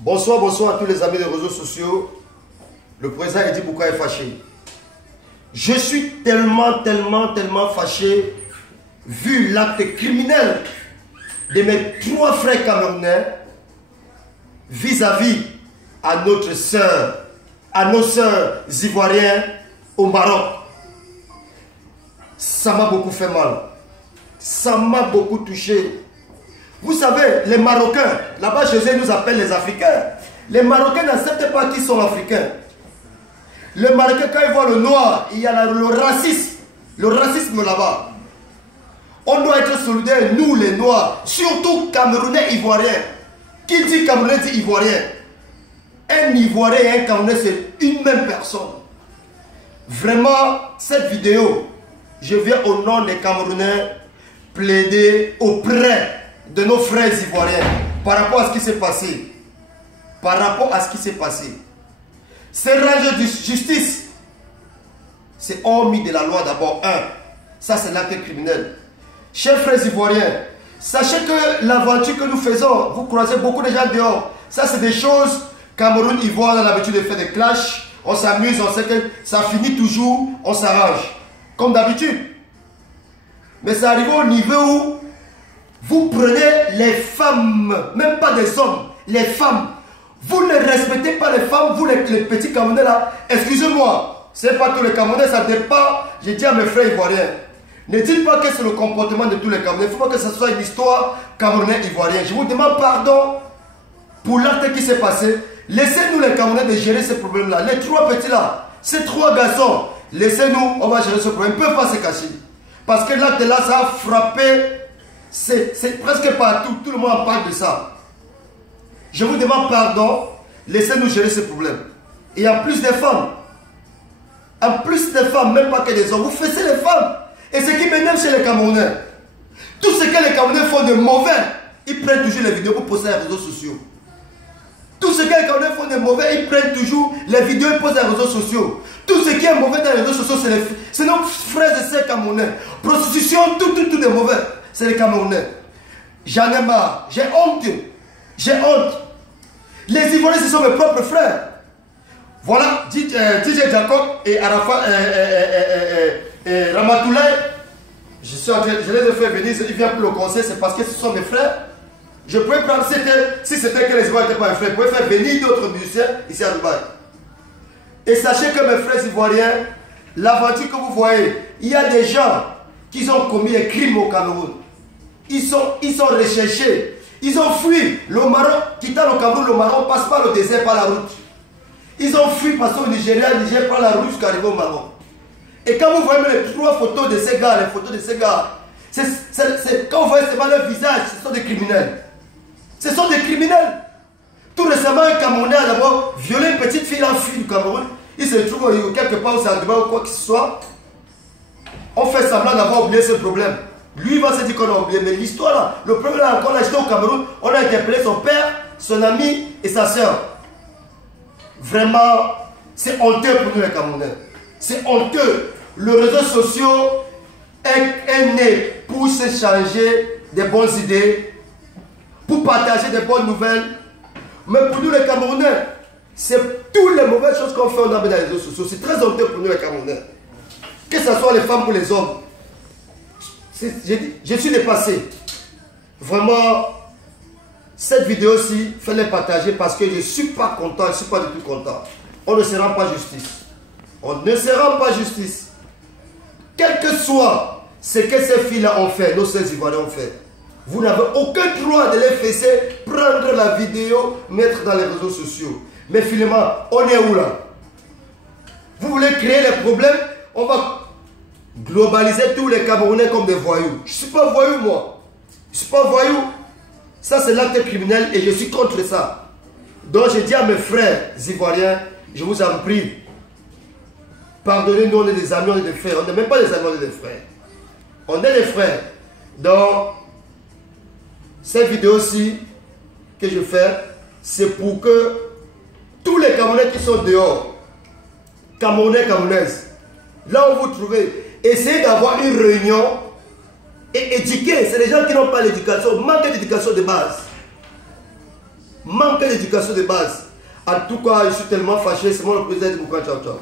Bonsoir, bonsoir à tous les amis des réseaux sociaux. Le président Edi Bouka est fâché. Je suis tellement fâché vu l'acte criminel de mes 3 frères camerounais vis-à-vis à notre sœur, à nos sœurs ivoiriennes au Maroc. Ça m'a beaucoup fait mal. Ça m'a beaucoup touché. Vous savez, les Marocains, là-bas chez eux, ils nous appellent les Africains. Les Marocains n'acceptent pas qu'ils sont Africains. Les Marocains, quand ils voient le noir, il y a le racisme là-bas. On doit être solidaires, nous les Noirs, surtout Camerounais Ivoiriens. Qui dit Camerounais dit Ivoirien. Un Ivoirien et un Camerounais, c'est une même personne. Vraiment, cette vidéo, je viens au nom des Camerounais plaider auprès de nos frères ivoiriens par rapport à ce qui s'est passé. Par rapport à ce qui s'est passé. C'est rage de justice. C'est hormis de la loi d'abord. Ça c'est l'acte criminel. Chers frères ivoiriens, sachez que l'aventure que nous faisons, vous croisez beaucoup de gens dehors. Ça c'est des choses, Cameroun, Ivoire, on a l'habitude de faire des clashs. On s'amuse, on sait que ça finit toujours, on s'arrange. Comme d'habitude. Mais ça arrive au niveau où vous prenez les femmes, même pas des hommes, les femmes. Vous ne respectez pas les femmes, vous les petits Camerounais là. Excusez-moi, c'est pas tous les Camerounais, ça dépend. J'ai dit à mes frères ivoiriens, ne dites pas que c'est le comportement de tous les Camerounais. Il ne faut pas que ce soit une histoire Camerounais-Ivoirien. Je vous demande pardon pour l'acte qui s'est passé. Laissez-nous les Camerounais de gérer ces problèmes-là. Les 3 petits là, ces 3 garçons, laissez-nous, on va gérer ce problème. Ils ne peuvent pas se cacher. Parce que l'acte là, ça a frappé. C'est presque partout. Tout le monde en parle de ça. Je vous demande pardon. Laissez-nous gérer ce problème. Et en plus des femmes. En plus des femmes, même pas que des hommes. Vous faites les femmes. Et ce qui m'énerve chez les Camerounais. Tout ce que les Camerounais font de mauvais, ils prennent toujours les vidéos pour poster sur les réseaux sociaux. Tout ce que les Camerounais font de mauvais, ils prennent toujours les vidéos et posent sur les réseaux sociaux. Tout ce qui est mauvais dans les réseaux sociaux, c'est nos frères et sœurs Camerounais. Prostitution, tout est mauvais. C'est les Camerounais. J'en ai marre. J'ai honte. J'ai honte. Les Ivoiriens, ce sont mes propres frères. Voilà, DJ Jacob et Arafat et Ramatoulaye. Je les ai fait venir. Ils viennent pour le conseil. C'est parce que ce sont mes frères. Je pouvais prendre, si c'était que les Ivoiriens n'étaient pas mes frères, je pouvais faire venir d'autres musiciens ici à Dubaï. Et sachez que mes frères Ivoiriens, l'aventure que vous voyez, il y a des gens qui ont commis des crimes au Cameroun. Ils sont recherchés. Ils ont fui le Maroc, quittant le Cameroun, le Maroc passe par le désert, par la route. Ils ont fui parce qu'au Nigeria, le Niger prend la route jusqu'à arriver au Maroc. Et quand vous voyez les 3 photos de ces gars, les photos de ces gars, quand vous voyez seulement leur visage, ce sont des criminels. Ce sont des criminels. Tout récemment, un Camerounais a d'abord violé une petite fille en fuite du Cameroun. Il se trouve quelque part où c'est à Dubaï ou quoi que ce soit. On fait semblant d'avoir oublié ce problème. Lui, il va se dire qu'on a oublié. Mais l'histoire là, le problème là, quand on a acheté au Cameroun, on a interpellé son père, son ami et sa soeur. Vraiment, c'est honteux pour nous les Camerounais. C'est honteux. Le réseau social est né pour s'échanger des bonnes idées, pour partager des bonnes nouvelles. Mais pour nous les Camerounais, c'est toutes les mauvaises choses qu'on fait dans les réseaux sociaux. C'est très honteux pour nous les Camerounais. Que ce soit les femmes ou les hommes. Je suis dépassé. Vraiment, cette vidéo-ci, faites-la partager parce que je ne suis pas content, je ne suis pas du tout content. On ne se rend pas justice. On ne se rend pas justice. Quel que soit ce que ces filles-là ont fait, nos sœurs ivoiriens ont fait, vous n'avez aucun droit de les fesser, prendre la vidéo, mettre dans les réseaux sociaux. Mais finalement, on est où là? Vous voulez créer les problèmes? On va globaliser tous les Camerounais comme des voyous. Je ne suis pas voyou moi. Je ne suis pas voyou. Ça c'est l'acte criminel et je suis contre ça. Donc je dis à mes frères ivoiriens, je vous en prie, pardonnez-nous, on est des amis, on est des frères. On n'est même pas des amis, on est des frères. On est des frères. Donc, cette vidéo-ci que je fais, c'est pour que tous les Camerounais qui sont dehors, Camerounais, Camerounaises, là où vous trouvez, essayez d'avoir une réunion et éduquer. C'est les gens qui n'ont pas l'éducation, manque d'éducation de base. Manque d'éducation de base. En tout cas, je suis tellement fâché. C'est moi le président de Boukan Tchao Tchao.